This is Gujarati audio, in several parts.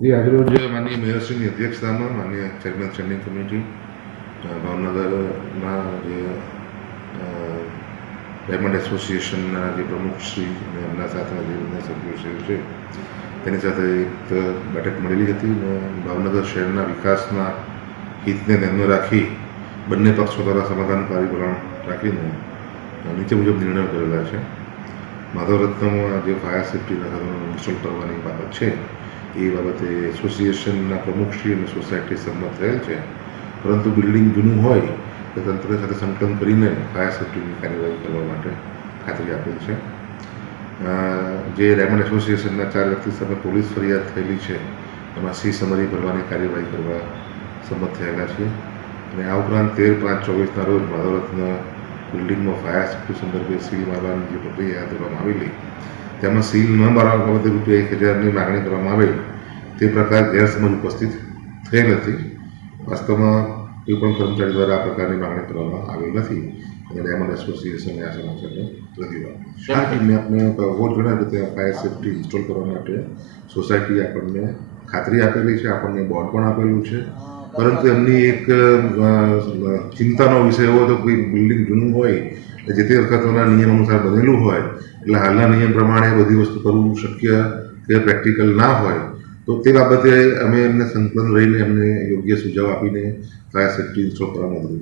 એ આજરોજ માનનીય મેયરશ્રીની અધ્યક્ષતામાં માનનીય ચેરમેન સ્ટેન્ડિંગ કમિટી ભાવનગરના જે ડાયમંડ એસોસિએશનના જે પ્રમુખશ્રી અને એમના સાથેના જે બધા સભ્યોશ્રી છે તેની સાથે એક બેઠક મળેલી હતી અને ભાવનગર શહેરના વિકાસના હિતને ધ્યાનમાં રાખી બંને પક્ષો દ્વારા સમાધાનકારી વલણ રાખીને નીચે મુજબ નિર્ણયો કરેલા છે માધવરત્નમાં જે ફાયર સેફ્ટીના સાધનો ઇન્સ્ટોલ કરવાની બાબત છે એ બાબતે એસોસિએશનના પ્રમુખશ્રી અને સોસાયટી સંમત થયેલ છે. પરંતુ બિલ્ડિંગ જૂનું હોય તો તંત્ર સાથે સંકલન કરીને ફાયર સેફ્ટીની કાર્યવાહી કરવા માટે ખાતરી આપેલ છે. જે રેમન્ડ એસોસિએશનના ચાર વ્યક્તિ સામે પોલીસ ફરિયાદ થયેલી છે, એમાં સી સમરી ભરવાની કાર્યવાહી કરવા સંમત થયેલા છે. અને આ ઉપરાંત તેર પાંચ ચોવીસના રોજ માધવરત્ન બિલ્ડિંગમાં ફાયર સેફ્ટી સંદર્ભે સીલ મારવાની જે પ્રક્રિયા હાથ ધરવામાં આવેલી તેમાં સીલ ન મારવા બાબતે રૂપિયા એક હજારની માગણી કરવામાં આવેલ. તે પ્રકાર ગેરસમજ ઉપસ્થિત થયેલ હતી વાસ્તવમાં કોઈ પણ કર્મચારી દ્વારા આ પ્રકારની માગણી કરવામાં આવેલ નથી. અને ડાયમંડ એસોસિએશને આ સમાચારને રજૂઆત શા ટીમને આપણે જણાવ્યું કે ત્યાં ફાયર સેફટી ઇન્સ્ટોલ કરવા માટે સોસાયટી આપણને ખાતરી આપેલી છે. આપણને બોન્ડ પણ આપેલું છે. પરંતુ એમની એક ચિંતાનો વિષય એવો હતો કોઈ બિલ્ડિંગ જૂનું હોય જે તે વખતના નિયમ અનુસાર બનેલું હોય, એટલે હાલના નિયમ પ્રમાણે બધી વસ્તુ કરવું શક્ય કે પ્રેક્ટિકલ ના હોય, તો તે બાબતે અમે એમને સંકલન રહીને એમને યોગ્ય સુઝાવ આપીને ફાયર સેફ્ટી ઇન્સ્ટોલ કરવા મદદ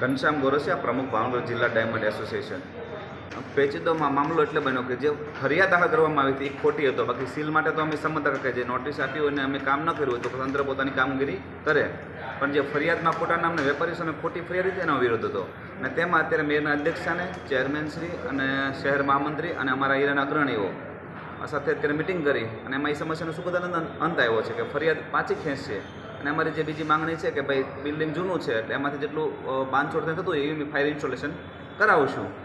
ઘનશ્યામ ગોરસિયા, પ્રમુખ ભાવનગર જિલ્લા ડાયમંડ એસોસિએશન. પેચીદો મા- મામલો એટલે બન્યો કે જે ફરિયાદ દાખલ કરવામાં આવી હતી, એ ખોટી હતો. બાકી સીલ માટે તો અમે સંમત કે જે નોટિસ આપી હોય અને અમે કામ ન કર્યું હોય તો તંત્ર પોતાની કામગીરી કરે. પણ જે ફરિયાદમાં ખોટા નામના વેપારી સામે ખોટી ફરિયાદ હતી, એનો વિરોધ હતો. અને તેમાં અત્યારે મેયરના અધ્યક્ષાને ચેરમેનશ્રી અને શહેર મહામંત્રી અને અમારા હીરાના અગ્રણીઓ સાથે અત્યારે મિટિંગ કરી અને એમાં એ સમસ્યાનો સુખદાનંદ અંત આવ્યો છે કે ફરિયાદ પાછી ખેંચશે. અને અમારી જે બીજી માંગણી છે કે ભાઈ બિલ્ડિંગ જૂનું છે, એટલે એમાંથી જેટલું બાંધછોડ થતું હોય એવી ફાયર ઇન્સ્ટોલેશન કરાવશું